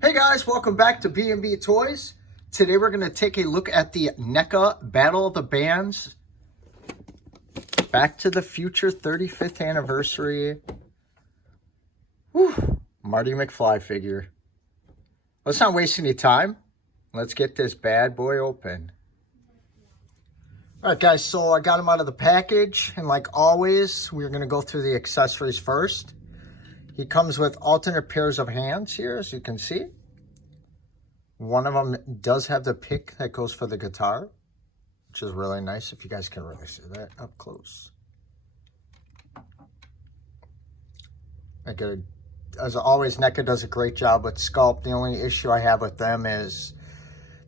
Hey guys, welcome back to B&B Toys. Today we're going to take a look at the NECA Battle of the Bands Back to the Future 35th Anniversary Marty McFly figure. Let's not waste any time. Let's get this bad boy open. Alright guys, so I got him out of the package, and like always, we're going to go through the accessories first. He comes with alternate pairs of hands here, as you can see. One of them does have the pick that goes for the guitar, which is really nice if you guys can really see that up close. As always, NECA does a great job with Sculpt. The only issue I have with them is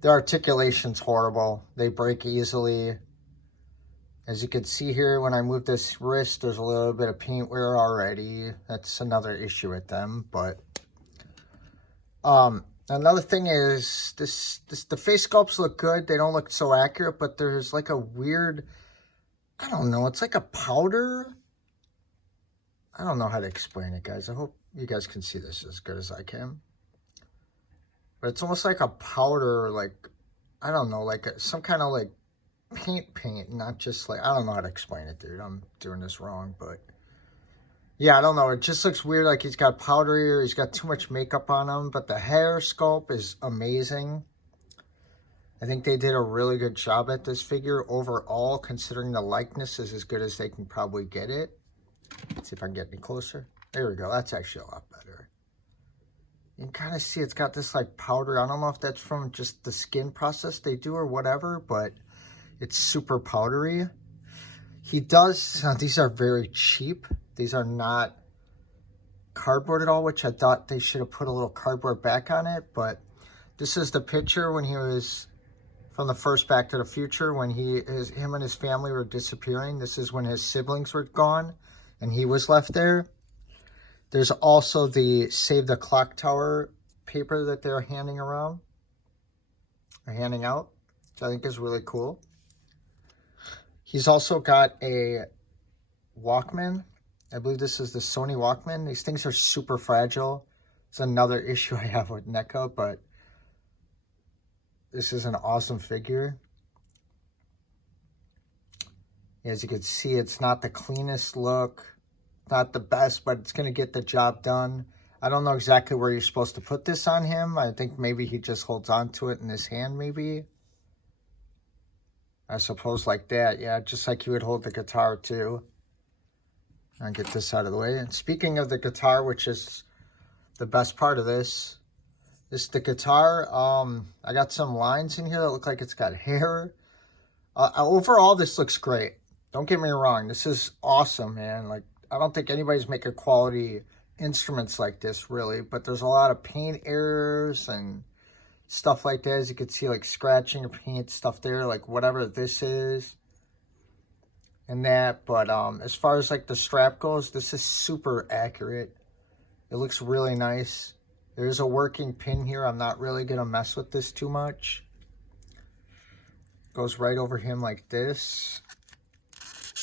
their articulation's horrible. They break easily. As you can see here, when I move this wrist, there's a little bit of paint wear already. That's another issue with them, but another thing is the face sculpts look good. They don't look so accurate, but there's like a weird, I don't know, it's like a powder. I don't know how to explain it, guys. I hope you guys can see this as good as I can. But it's almost like a powder, like, I don't know, like some kind of like paint, not just like, I don't know how to explain it, dude. I'm doing this wrong, but yeah, I don't know. It just looks weird, like he's got powder here. He's got too much makeup on him, but the hair sculpt is amazing. I think they did a really good job at this figure overall, considering the likeness is as good as they can probably get it. Let's see if I can get any closer. There we go. That's actually a lot better. You can kind of see it's got this like powder. I don't know if that's from just the skin process they do or whatever, but it's super powdery. He does, these are very cheap. These are not cardboard at all, which I thought they should have put a little cardboard back on it. But this is the picture when he was from the first Back to the Future, when him and his family were disappearing. This is when his siblings were gone and he was left there. There's also the Save the Clock Tower paper that they're handing around, or handing out, which I think is really cool. He's also got a Walkman. I believe this is the Sony Walkman. These things are super fragile. It's another issue I have with NECA, but this is an awesome figure. As you can see, it's not the cleanest look, not the best, but it's going to get the job done. I don't know exactly where you're supposed to put this on him. I think maybe he just holds on to it in his hand, maybe. I suppose like that. Yeah, just like you would hold the guitar too. I'll get this out of the way. And speaking of the guitar, which is the best part of this is the guitar. I got some lines in here that look like it's got hair. Overall, this looks great. Don't get me wrong. This is awesome, man. Like, I don't think anybody's making quality instruments like this, really. But there's a lot of paint errors and stuff like that. As you can see, like scratching or paint stuff there, like whatever this is and that. But as far as like the strap goes, this is super accurate. It looks really nice. There's a working pin here. I'm not really gonna mess with this too much. Goes right over him like this.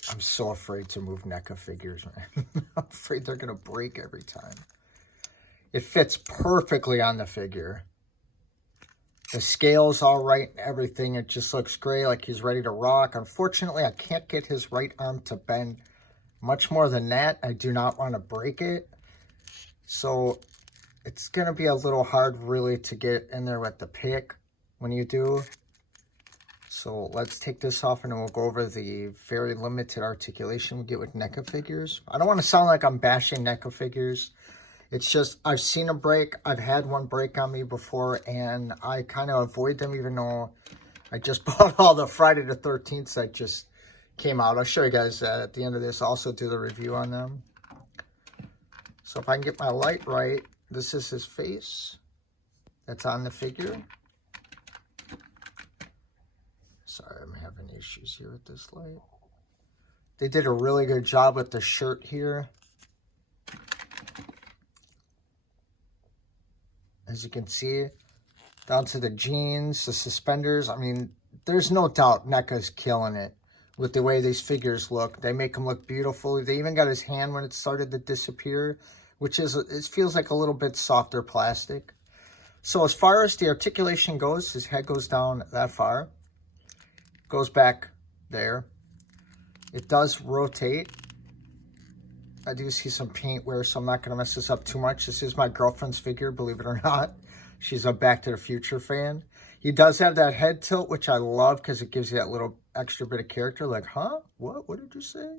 I'm so afraid to move NECA figures, man. I'm afraid they're gonna break every time. It fits perfectly on the figure. The scale's all right and everything. It just looks great, like he's ready to rock. Unfortunately, I can't get his right arm to bend much more than that. I do not want to break it. So it's going to be a little hard really to get in there with the pick when you do. So let's take this off and then we'll go over the very limited articulation we get with NECA figures. I don't want to sound like I'm bashing NECA figures. It's just, I've seen a break. I've had one break on me before, and I kind of avoid them, even though I just bought all the Friday the 13th that just came out. I'll show you guys at the end of this. I'll also do the review on them. So if I can get my light right, this is his face that's on the figure. Sorry, I'm having issues here with this light. They did a really good job with the shirt here. As you can see, down to the jeans, the suspenders. I mean, there's no doubt NECA's killing it with the way these figures look. They make them look beautiful. They even got his hand when it started to disappear, which is, it feels like a little bit softer plastic. So as far as the articulation goes, his head goes down that far. Goes back there. It does rotate. I do see some paint wear, so I'm not going to mess this up too much. This is my girlfriend's figure, believe it or not. She's a Back to the Future fan. He does have that head tilt, which I love because it gives you that little extra bit of character. Like, huh? What? What did you say?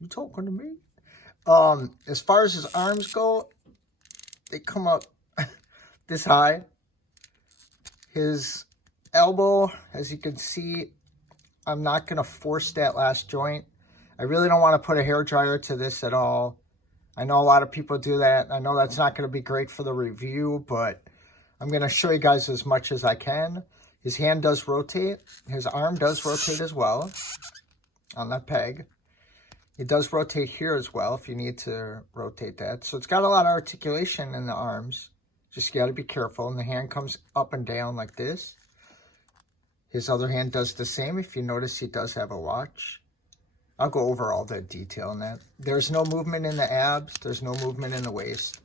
You talking to me? As far as his arms go, they come up this high. His elbow, as you can see, I'm not going to force that last joint. I really don't want to put a hairdryer to this at all. I know a lot of people do that. I know that's not going to be great for the review, but I'm going to show you guys as much as I can. His hand does rotate. His arm does rotate as well on that peg. It does rotate here as well if you need to rotate that. So it's got a lot of articulation in the arms. Just got to be careful. And the hand comes up and down like this. His other hand does the same. If you notice, he does have a watch. I'll go over all the detail in that. There's no movement in the abs. There's no movement in the waist.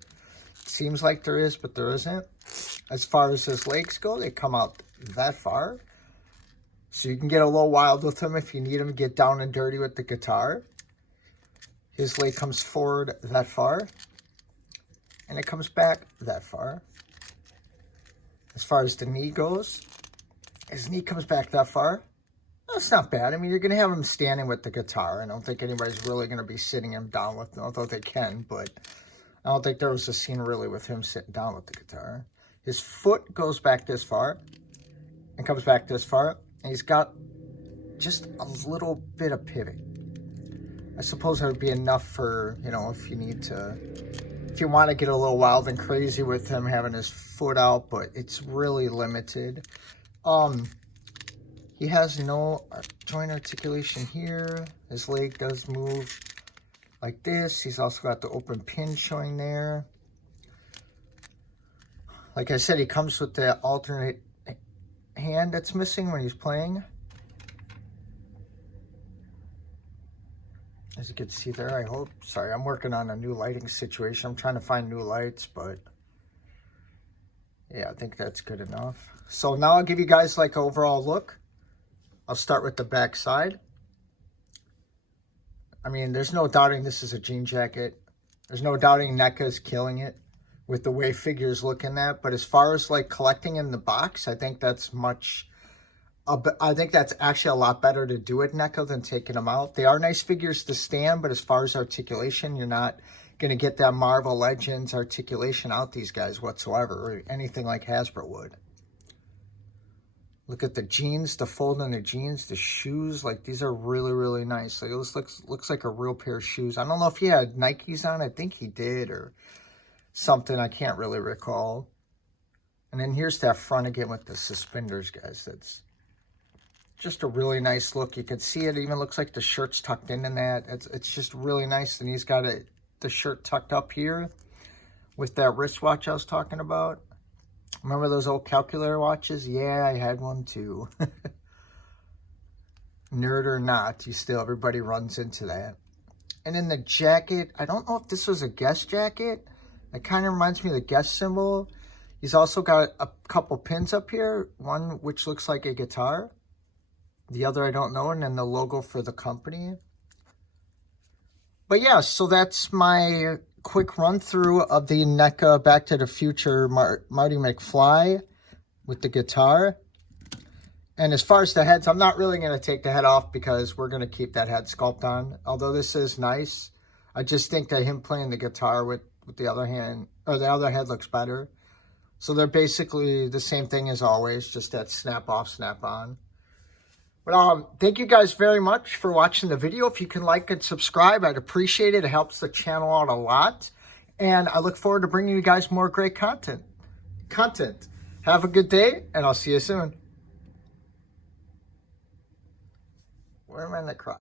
It seems like there is, but there isn't. As far as his legs go, they come out that far. So you can get a little wild with him if you need him to get down and dirty with the guitar. His leg comes forward that far. And it comes back that far. As far as the knee goes, his knee comes back that far. That's not bad. I mean, you're going to have him standing with the guitar. I don't think anybody's really going to be sitting him down with, although they can, but I don't think there was a scene really with him sitting down with the guitar. His foot goes back this far and comes back this far, and he's got just a little bit of pivot. I suppose that would be enough for, you know, if you need to, if you want to get a little wild and crazy with him having his foot out, but it's really limited. He has no joint articulation here. His leg does move like this. He's also got the open pin showing there. Like I said, he comes with the alternate hand that's missing when he's playing. As you can see there, I hope. Sorry, I'm working on a new lighting situation. I'm trying to find new lights, but yeah, I think that's good enough. So now I'll give you guys like an overall look. I'll start with the back side. I mean, there's no doubting this is a jean jacket. There's no doubting NECA is killing it with the way figures look in that. But as far as like collecting in the box, I think that's actually a lot better to do at NECA than taking them out. They are nice figures to stand, but as far as articulation, you're not going to get that Marvel Legends articulation out these guys whatsoever, or anything like Hasbro would. Look at the jeans, the fold in the jeans, the shoes. Like, these are really, really nice. Like, it looks like a real pair of shoes. I don't know if he had Nikes on. I think he did, or something. I can't really recall. And then here's that front again with the suspenders, guys. That's just a really nice look. You can see it even looks like the shirt's tucked in that. It's just really nice. And he's got the shirt tucked up here with that wristwatch I was talking about. Remember those old calculator watches? Yeah, I had one too. Nerd or not, everybody runs into that. And in the jacket, I don't know if this was a guest jacket. It kind of reminds me of the guest symbol. He's also got a couple pins up here. One which looks like a guitar. The other I don't know. And then the logo for the company. But yeah, so that's my quick run through of the NECA Back to the Future Marty McFly with the guitar. And as far as the heads, I'm not really going to take the head off because we're going to keep that head sculpt on. Although this is nice, I just think that him playing the guitar with the other hand, or the other head, looks better. So they're basically the same thing as always, just that snap off, snap on. But thank you guys very much for watching the video. If you can like and subscribe, I'd appreciate it. It helps the channel out a lot. And I look forward to bringing you guys more great content. Have a good day, and I'll see you soon. Where am I in the crowd?